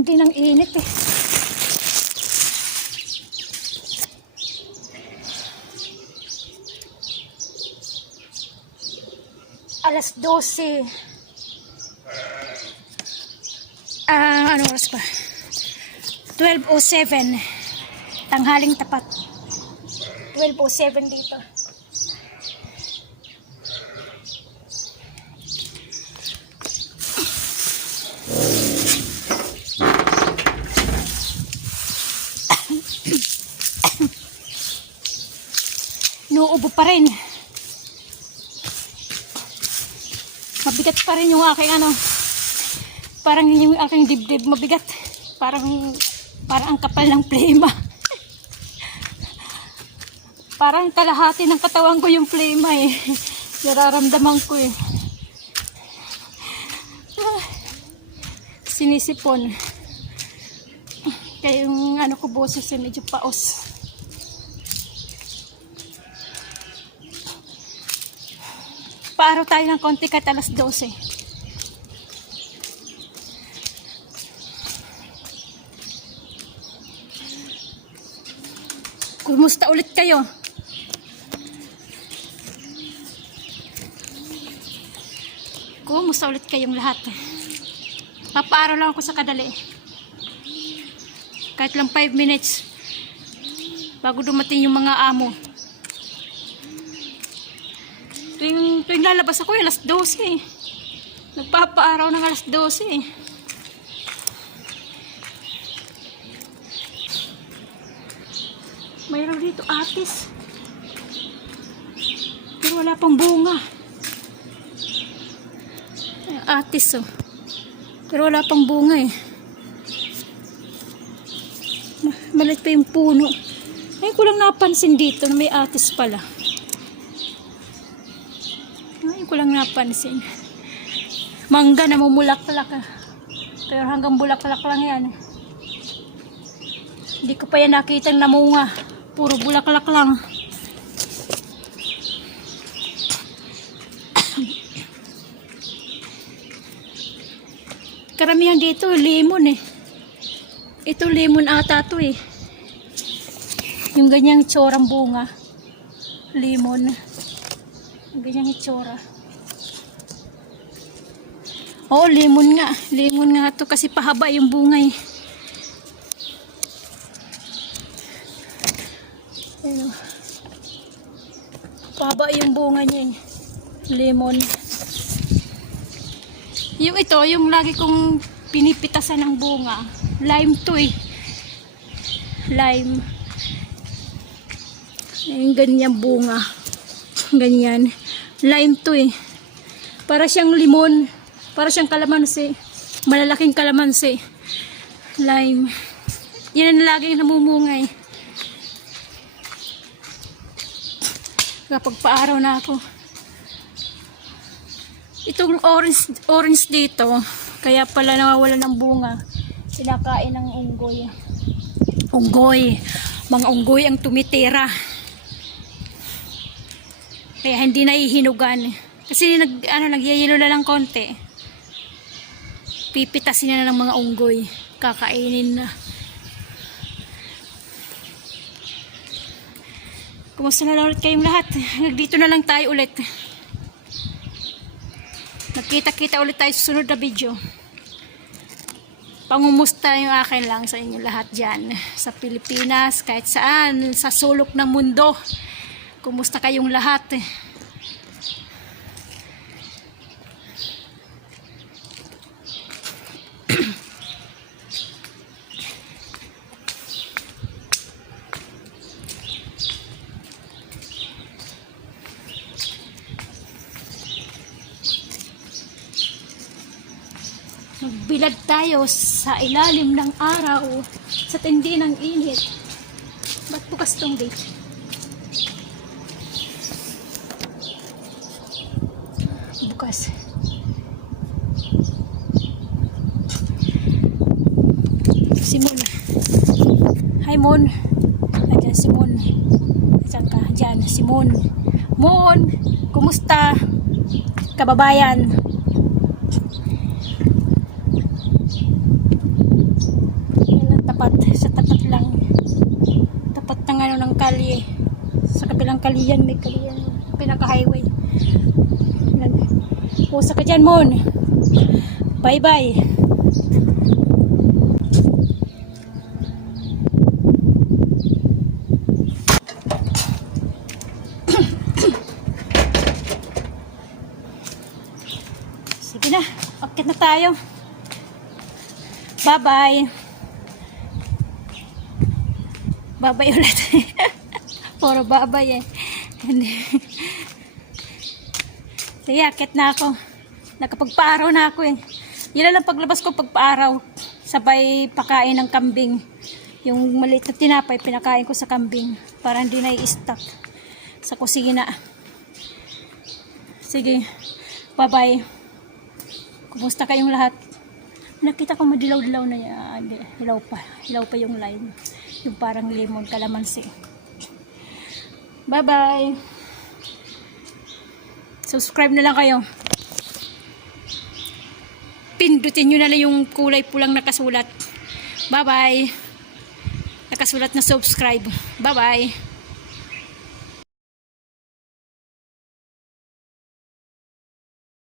tindi ng init eh. Alas 12. Ano oras ba? 12:07. Tanghaling tapat. 12:07 dito. Inuubo pa rin. Mabigat pa rin yung aking parang yung aking dibdib mabigat. Parang ang kapal ng plema. Parang kalahati ng katawan ko yung plema eh. Nararamdaman ko eh. Sinisipon. Kaya yung ko boses eh, medyo paos. Paaraw tayo ng konti kahit alas 12. Kumusta ulit kayo? Kumusta ulit kayong lahat? Papaaraw lang ako sa kadali. Kahit lang 5 minutes bago dumating yung mga amo. Tuwing lalabas ako, alas 12. Nagpapaaraw ng alas 12. Mayroon dito atis. Pero wala pang bunga. Atis oh. Pero wala pang bunga eh. Malit pa yung puno. Ay, ko lang napansin dito na may atis pala. Ko lang napansin. Mangga na mumulaklak pero hanggang bulaklak lang yan. Hindi ko pa yan nakitang namunga, puro bulaklak lang. Karamihan dito lemon eh. Ito lemon ata to eh, yung ganyang tsorang bunga, lemon, yung ganyang itsura. Oo, lemon nga. Lemon nga to kasi pahaba yung bunga eh. Ayun. Pahaba yung bunga niya eh. Lemon. Yung ito, yung lagi kong pinipitasan ng bunga. Lime to eh. Lime. Yung ganyan bunga. Ganyan. Lime to eh. Para siyang limon. Para siyang kalamansi. Malalaking kalamansi. Lime. Yan ang laging namumunga eh. Kapag paaraw na ako. Itong orange dito, kaya pala nawawala ng bunga. Sinakain ng unggoy. Unggoy. Mga unggoy ang tumitira. Kaya hindi nahihinugan. Kasi nagyayelo na lang konti. Pipitasin na ng mga unggoy, kakainin na. Kumusta na ulit kayong lahat? Dito na lang tayo ulit. Nagkita-kita ulit tayo sa sunod na video. Pangumusta yung akin lang sa inyo lahat dyan sa Pilipinas, kahit saan, sa sulok ng mundo. Kumusta kayong lahat? Magbilad tayo sa ilalim ng araw, sa tindi ng init. Ba't bukas tong gate? Bukas. Si Mon. Hi Mon. Ayan si Mon. Ayan ka. Ayan si Mon. Mon, kumusta? Kababayan. ano ng kalye. Sa kabilang kalye yan, may kalye yan. Pinaka-highway. Pusa ka dyan, Mon. Bye-bye. Sige na, akit na tayo. Bye-bye. Bye-bye ulit. Puro bye-bye eh. Sige, akit na ako. Nakapagpaaraw na ako eh. Yan lang paglabas ko pagpaaraw. Sabay pakain ng kambing. Yung maliit na tinapay, pinakain ko sa kambing. Para hindi na i-stock sa kusina. Sige, bye-bye. Kumusta kayong lahat? Nakita ko madilaw-dilaw na yan. Hilaw pa. Hilaw pa yung line. Yung parang lemon, kalamansi. Bye-bye. Subscribe na lang kayo. Pindutin nyo na lang yung kulay pulang nakasulat. Bye-bye. Nakasulat na subscribe. Bye-bye.